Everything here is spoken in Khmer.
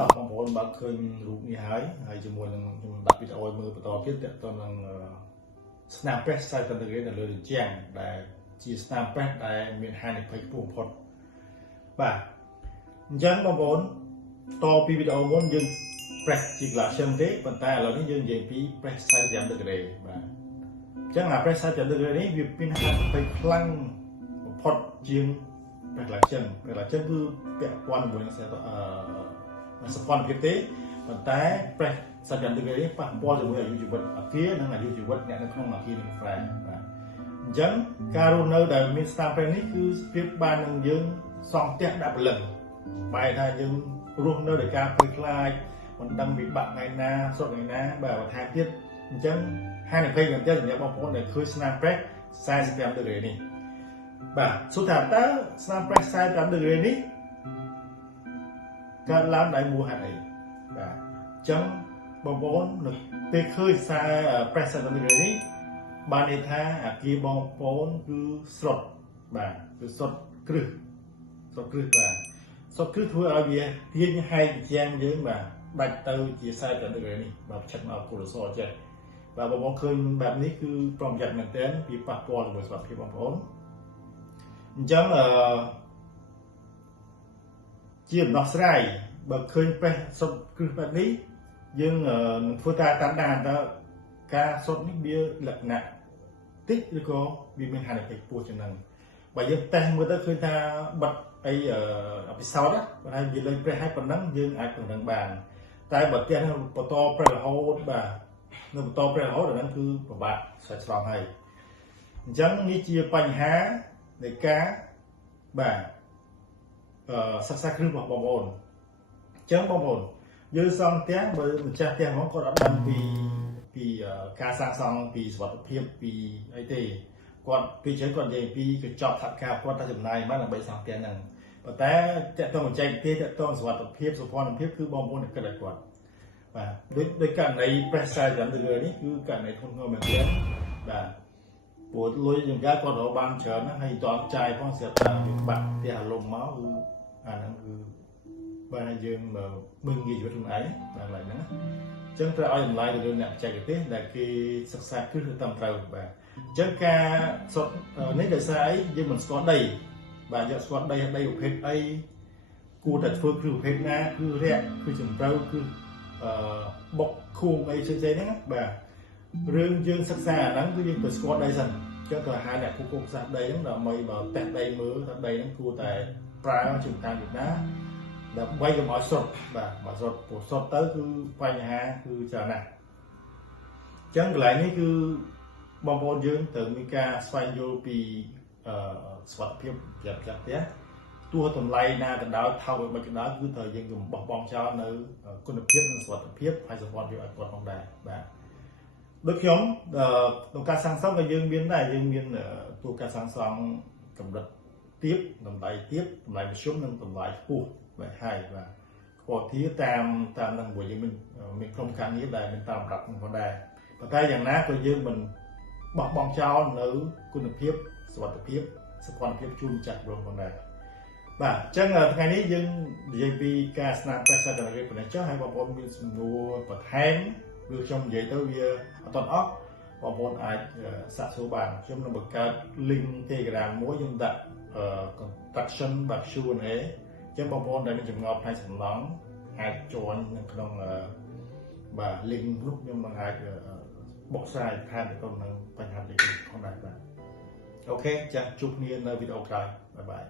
តោះបងប្អូនបើឃើញរូបនេះហើយជាមួយនឹងខ្ញុំដាក់វីដេអូមើលបន្តទៀតតើតើនឹងស្នាមប្រេះ40ដឺក្រេនៅលើជញ្ជាំងដែលជាស្នាមប្រេះដែលមានហានិភ័យខ្ពស់បំផុតបាទអញ្ចឹងបងប្អូនតពីវីដេអូមុនយើងប្រេះជា glacium ទេប៉ុន្តែឥឡូវនេះយើងនិយាយពីប្រេះ45ដឺក្រេបាទអញ្ចឹងអាប្រេះ45ដឺក្រេនេះវាមានហានិភ័យខ្លាំងបំផុតជាងប្រេះ glacium គឺពាក់ព័ន្ធជាមួយនឹងសម្ព័ន្ធភាពទេប៉ុន្តែប្រេះ45ដឺក្រេនេះប៉ះពាល់ជាមួយអាយុជីវិតអគារនិងអាយុជីវិតអ្នកនៅក្នុងអគារនេះប្រែបាទអញ្ចឹងការរស់នៅដែលមានស្នាមប្រេះនេះគឺប្រៀបបាននឹងយើងសង់ផ្ទះដាក់ព្រលឹងបែរថាយើងរស់នៅដោយការភ័យខ្លាចមិនដឹងវិបាកថ្ងៃណាសុខថ្ងៃណាបាទបន្ថែមទៀតអញ្ចឹងហានិភ័យមែនទែនសម្រាប់បងប្អូនដែលឃើញស្នាមប្រេះ45ដឺក្រេនេះបាទសួរថាតើស្នាមប្រេះ45ដឺក្រេនេះកើតឡើងដោយមូលហេតុអីបាទអញ្ចឹងបងប្អូននៅពេលឃើញប្រេះ40ដឺក្រេនេះបានន័យថាអាគារបងប្អូនគឺស្រុតបាទគឺស្រុតគ្រឹះបាទស្រុតគ្រឹះធ្វើឲ្យវាទាញហែកជាងយើងបាទដាច់ទៅជា40ដឺក្រេនេះបាទឆិតមកគោលសចេះបាទបងប្អូនឃើញបែបនេះគឺប្រុងប្រយ័ត្នមែនទែនពីប៉ះពាល់ជាមួយសុខភាពបងប្អូនអញ្ចឹងជាដំណោះស្រាយបើឃើញប្រេះសុទ្ធគ្រឹះបែបនេះយើងនឹងធ្វើការតាមដានតើការសុទ្ធនេះវាលក្ខណៈតិចឬក៏វាមានហានិភ័យខ្ពស់ជាងហ្នឹងបើយើងតេស្តមើលទៅឃើញថាបិទអីអភិសោតណាបើហើយវាលេងប្រេះឲ្យប៉ុណ្ណឹងយើងអាចពង្រឹងបានតែបើផ្ទះនឹងបន្តប្រេះរហូតបាទនៅបន្តប្រេះរហូតដល់ហ្នឹងគឺពិបាកស្រេចឆ្លងហើយអញ្ចឹងនេះជាបញ្ហានៃការបាទសិក្សាគ្រឹះរបស់បងប្អូនអញ្ចឹងបងប្អូនយើងសង់ផ្ទះបើម្ចាស់ផ្ទះហ្មងគាត់អត់ដឹងពីការសាងសង់ពីសុខភាពពីអីទេគាត់ពីច្រើនគាត់និយាយពីកញ្ចប់ថវិកាគាត់តែចំណាយបានដើម្បីសង់ផ្ទះហ្នឹងប៉ុន្តែតើតើបច្ចេកទេសតើតើសុខភាពសុខភាពគឺបងប្អូនគិតឲ្យគាត់បាទដោយករណីប្រេះ45ដឺក្រេនេះគឺករណីធ្ងន់ធ្ងរមែនទែនបាទព្រោះលុយយើងគាត់រកបានច្រើនណាស់ហើយតន់ចាយផងស្រាប់តែវាបាក់ផ្ទះលំមកគឺអាហ្នឹងគឺបាទយើងមើលងាយជីវិតខ្លួនឯងបាទឡើយហ្នឹងអញ្ចឹងត្រូវឲ្យតម្លៃទៅលើអ្នកបច្ចេកទេសដែលគេសិក្សាគ្រឹះទៅតាមត្រូវបាទអញ្ចឹងការសុទ្ធនេះដោយសារអីយើងមិនស្គាល់ដីបាទយកស្គាល់ដីប្រភេទអីគួរតែធ្វើគ្រឹះប្រភេទណាគឺរាក់គឺជំរៅគឺបុកខួងអីផ្សេងៗហ្នឹងបាទរឿងយើងសិក្សាអាហ្នឹងគឺយើងទៅស្គាល់ដីសិនអញ្ចឹងទៅហៅអ្នកគូសាស្ត្រដីហ្នឹងដើម្បីបើតេស្តដីមើលថាដីហ្នឹងគួរតែប្រើជំតាមយ៉ាងណាដើម្បីកុំឲ្យស្រុតបាទបើស្រុតព្រោះស្រុតទៅគឺបញ្ហាគឺច្រើនណាស់អញ្ចឹងកន្លែងនេះគឺបងប្អូនយើងត្រូវមានការស្វែងយល់ពីសុខភាពប្រចាំផ្ទះទោះតម្លៃណាក៏ដោយថោកឲ្យមិនក៏ដោយគឺត្រូវយើងកុំបោះបង់ចោលនៅគុណភាពនិងសុខភាពហើយសម្ព័ន្ធភាពឲ្យគាត់ផងដែរបាទដូចខ្ញុំក្នុងការសាងសង់ក៏យើងមានដែរយើងមានទូការសាងសង់កម្រិតទាបតម្លៃទាបតម្លៃមធ្យមនិងតម្លៃខ្ពស់បាទហើយបាទខ្ពស់ធាតាមនឹងព្រោះយើងមានក្រុមការងារដែលមានតាមប្រាប់ផងដែរប៉ុន្តែយ៉ាងណាក៏យើងមិនបោះបង់ចោលនៅគុណភាពសុខភាពសម្ព័ន្ធភាពជូនចាក់រងផងដែរបាទអញ្ចឹងថ្ងៃនេះយើងនិយាយពីការស្នាមប្រេះ40ដឺក្រេប៉ុណ្ណេះចុះហើយបងប្អូនមានសំណួរបន្ថែមឬខ្ញុំនិយាយទៅវាអត់ទាន់អស់បងប្អូនអាចសាកសួរបានខ្ញុំនឹងបង្កើត link Telegram មួយខ្ញុំដាក់construction បាទ Q&A អញ្ចឹងបងប្អូនដែលមានចម្ងល់ផ្នែកសំណង់អាចចូលនៅក្នុងបាទ link នោះខ្ញុំនឹងអាចបកស្រាយថែមទៅនឹងបញ្ហានេះផងដែរបាទអូខេចា៎ជួបគ្នានៅវីដេអូក្រោយបាយបាយ